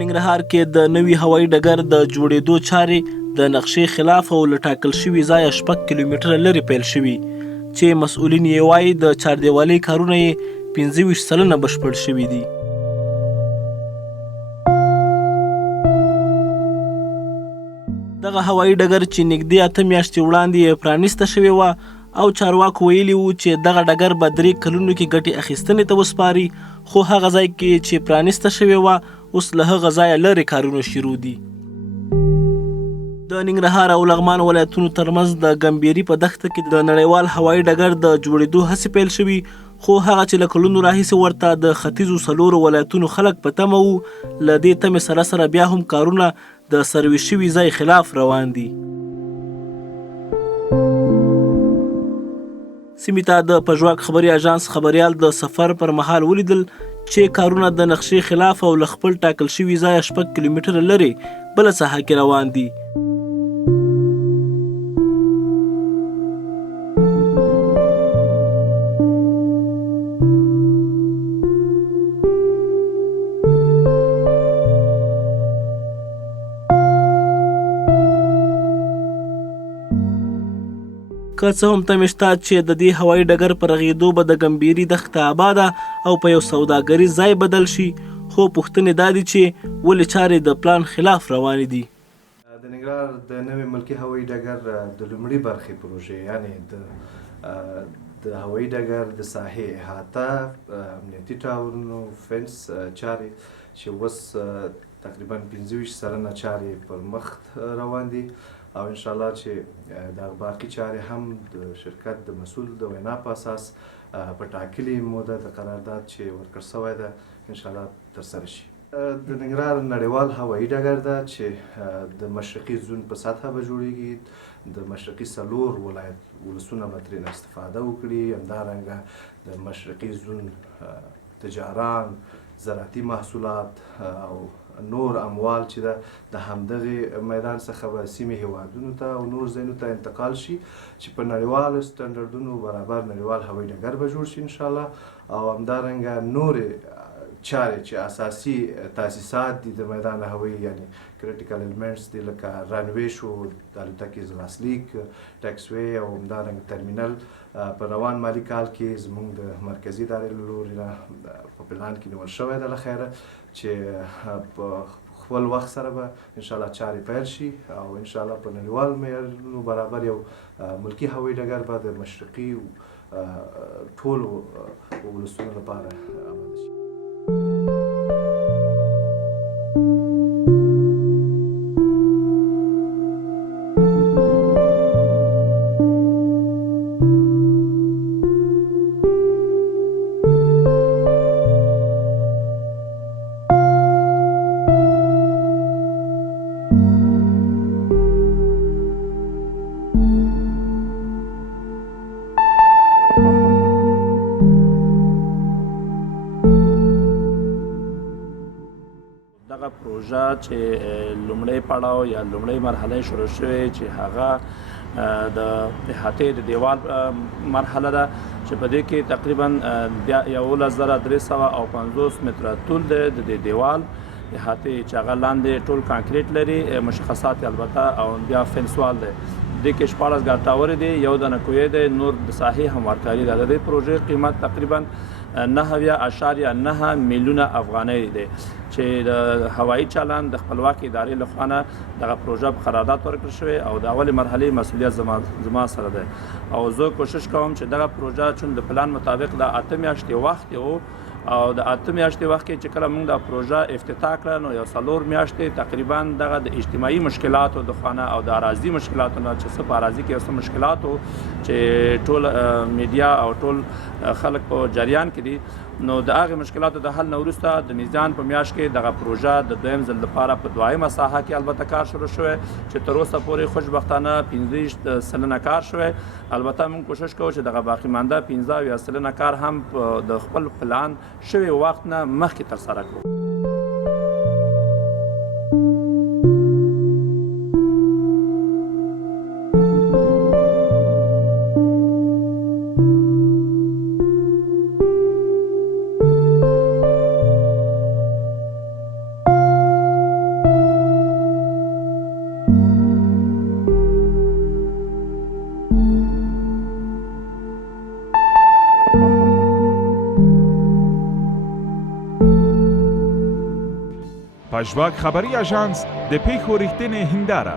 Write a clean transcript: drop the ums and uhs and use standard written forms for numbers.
ننګرهار کې د نوي هوایي ډګر د جوړېدو چارې د نقشې خلاف او له ټاکل شوي ځایه 6 کیلومتره لرې پیل شوي چې مسوولین یې وايي د چاردیوالۍ کارونه یې 25 سلنه بشپړ شوي دي. دغه هوایي ډګر چې نږدې 8 میاشتې وړاندې یې پرانيسته شوې وه او چارواکو ویلي وو چې دغه ډګر به 3 کلونو کې ګټې اخیستنې ته وسپاري، خو هغه ځای کې چې پرانيسته شوې وه اوس له هغه ځایه لرې کارونه شروع دي. د ننګرهار او لغمان ولایتونو ترمنځ د ګمبيري په دښته کې د نړیوال هوایي ډګر د جوړېدو هڅې پیل شوي، خو هغه چې له کلونو راهیسې ورته د ختیځو 4 ولایتونو خلک په تمه وو، له دې تمې سره بیا هم کارونه د سرویس شوي ځای خلاف روان دي. سیمې ته د پژواک خبري اژانس خبريال د سفر پر مهال ولیدل چې کارونه د نقشې خلاف او له خپل ټاکل شوي ځایه 6 کیلومتره لرې بله ساحه کې روان دي. که څه هم تمې شته چې د دې هوایي ډګر په رغېدو به د ګمبيري دښته آباده او په یو سوداګریز ځای بدل شي، خو پوښتنې دا دي چې ولې چارې د پلان خلاف روانې دي. د ننګرهار د نوي ملکي هوایي ډګر د لومړۍ برخې پروژې یعنې د هوایي ډګر د ساحې احاطه، امنیتي ټاورونو، فنس چارې چې اوس تقریبا 25 سلنه چارې پر مخ روان دي او انشاءالله چې د باقي چارې هم د شرکت د مسؤل د وینا په اساس په ټاکلي موده د قرارداد چې ورکړل شوی ده انشاءالله ترسره شي. د ننګرهار نړیوال هوایي ډګر ده چې د مشرقي زون په سطحه به جوړیږي، د مشرقي 4 ولسونه به ترېنه استفاده وکړي، همدارنګه د مشرقي زون تجاران، زراعتي محصولات او نور اموال چې ده د همدغه میدان څخه به سیمې هیوادونو ته او نور ځایونو ته انتقال شي چې په نړیوالو سټنډردونو برابر نړیوال هوایي ډګر به جوړ شي انشاءالله. او همدارنګه نورې چارې چې اساسي تاسیسات دي د میدان هوایي یعنی کریټیکل ایلیمنټس دي لکه رانوی شو، د الوتکې ځغاسلیک، ټیکس وی او همدارنګه ترمینل په روان مالي کال کې زموږ د مرکزي ادارې له لوري نه په پلان کې نیول شوی ده له خیره چې په خپل وخت سره به انشاءالله چارې پیل شي او انشاءالله په نړیوال معیارونو برابر یو ملکي هوایي ډګر به د مشرقي ټولو ولسونو لپاره آماده شي. پروژه چې لومړی پړاو یا لومړی مرحله شروع شوې چې هغه د احاطې د دیوال مرحله ده چې په دې کې تقریبا 11,350 متره طول دی د دې دیوال احاطې چې هغه لاندې ټول کانکریټ لري، مشخصات البته او بیا فنسوال دی. دې کې 14 ګاټاور دي، یو د نکوی دی، نور د ساحې هموارکاري ده. د دې پروژې قیمت تقریبا 9.9 میلیونه افغانۍ دی چې د هوایي چلند د خپلواکي ادارې لخوا نه دغه پروژه په قرارداد ورکړل شوې او د اولې مرحلې مسؤلیت زما سره دی او زه کوشش کوم چې دغه پروژه چون د پلان مطابق د 8 میاشتې وخت یو او د 8 میاشتې وخت کې چې کله موږ د پروژه افتتاح کړه نو یو 4 میاشتې تقریبا دغه د اجتماعي مشکلاتو د خانه او د اراضي مشکلاتو نه چې څه په اراضي کې اوسه مشکلاتو چې ټول میډیا او ټول خلک په جریان کې دي، نو د هغه مشکلاتو د حل نه وروسته د میزان په میاشت کې دغه پروژه د دویم ځل لپاره په دویمه ساحه کې البته کار شروع شوی چې تر اوسه پورې خوشبختانه 15 سلنه کار شوی. البته موږ کوشش کوو چې دغه باقي مانده 15 سلنه کار هم د خپل پلان شوی وخت نه مخکې ترسره کړو. پژواک خبري اژانس د پیښو رښتینې هنداره